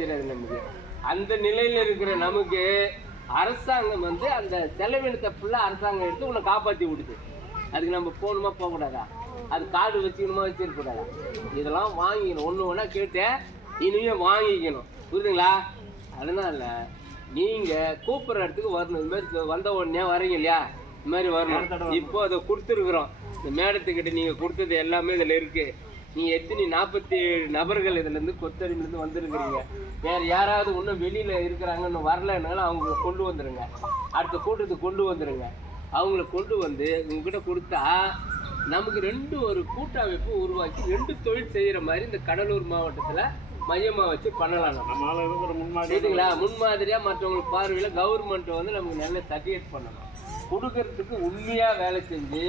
தெரியாது நமக்கு. அந்த நிலையில இருக்கிற நமக்கு அரசாங்கம் வந்து அந்த செலவினத்தை ஃபுல்லாக அரசாங்கம் எடுத்து உன்னை காப்பாற்றி விடுது. அதுக்கு நம்ம போகணுமா போகக்கூடாதா? அது கார்டு வச்சுக்கணுமா வச்சிருக்கூடாதா? இதெல்லாம் வாங்கிக்கணும். ஒன்று ஒன்றா கேட்டு இனிமேல் வாங்கிக்கணும். புரியுதுங்களா? அதனால நீங்கள் கூப்பிட்ற இடத்துக்கு வரணும். இது மாதிரி வந்த உடனே வரீங்க இல்லையா, இது மாதிரி வரணும். இப்போ அதை கொடுத்துருக்குறோம். இந்த மேடத்துக்கிட்ட நீங்கள் கொடுத்தது எல்லாமே இதில் இருக்குது. நீங்கள் எத்தனை 47 நபர்கள் இதுலேருந்து கொத்தடியிலேருந்து வந்துருக்குறீங்க. வேறு யாராவது இன்னும் வெளியில் இருக்கிறாங்கன்னு வரலன்னாலும் அவங்க கொண்டு வந்துடுங்க. அடுத்த கூட்டத்துக்கு கொண்டு வந்துடுங்க. அவங்கள கொண்டு வந்து உங்ககிட்ட கொடுத்தா நமக்கு 2 ஒரு கூட்டமைப்பு உருவாக்கி 2 தொழில் செய்கிற மாதிரி இந்த கடலூர் மாவட்டத்தில் மையமாக வச்சு பண்ணலாம். சரிங்களா? முன்மாதிரியாக மற்றவங்களுக்கு பார்வையில் கவர்மெண்ட் வந்து நமக்கு நல்ல சர்டிஃபிகேட் பண்ணணும். கொடுக்கறதுக்கு உண்மையாக வேலை செஞ்சு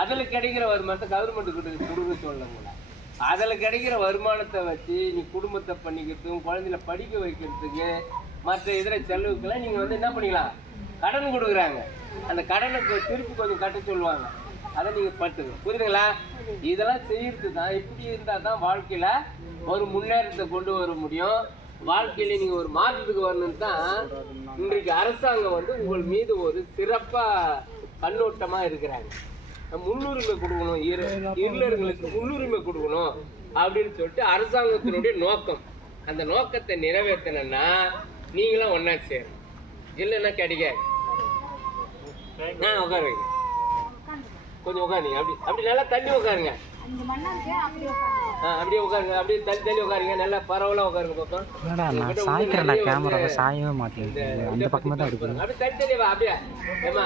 அதில் கிடைக்கிற வருமானத்தை கவர்மெண்ட்டுக்கிட்ட கொடுக்க சொல்லணுங்களா? அதில் கிடைக்கிற வருமானத்தை வச்சு நீ குடும்பத்தை பண்ணிக்கிறதுக்கும் குழந்தைல படிக்க வைக்கிறதுக்கு மற்ற இதர செலவுக்கெல்லாம் நீங்கள் வந்து என்ன பண்ணிக்கலாம், கடன் கொடுக்குறாங்க. அந்த கடனுக்கு திருப்பி கொஞ்சம் கட்ட சொல்லுவாங்க. அதை நீங்கள் பட்டுங்க. புரியுதுங்களா? இதெல்லாம் செய்யறது தான். இப்படி இருந்தால் தான் வாழ்க்கையில் ஒரு முன்னேற்றத்தை கொண்டு வர முடியும். வாழ்க்கையில நீங்கள் ஒரு மாற்றத்துக்கு வரணும்னு தான் இன்றைக்கு அரசாங்கம் வந்து உங்கள் மீது ஒரு சிறப்பாக கண்ணோட்டமாக இருக்கிறாங்க. முன்னுரிமை கொடுக்கணும், இருளர்களுக்கு முன்னுரிமை கொடுக்கணும் அப்படின்னு சொல்லிட்டு அரசாங்கத்தினுடைய நோக்கம். அந்த நோக்கத்தை நிறைவேற்றணும்னா நீங்களும் ஒன்றா சேரும், இல்லைன்னா கிடைக்காது. உட்கார வைங்க, கொஞ்சம் உட்காருங்க. அப்படி நல்லா தள்ளி உட்காருங்க. அப்படியே உட்காருங்க, அப்படியே தள்ளி உட்காருங்க. நல்லா பரவலாக உட்காருங்க. பக்கம் சாய்க்கிறேன், கேமரா சாயவே மாட்டேங்குது. அந்த பக்கமே தான் இருக்கு. அப்படியே தள்ளி அப்படியே ஏமா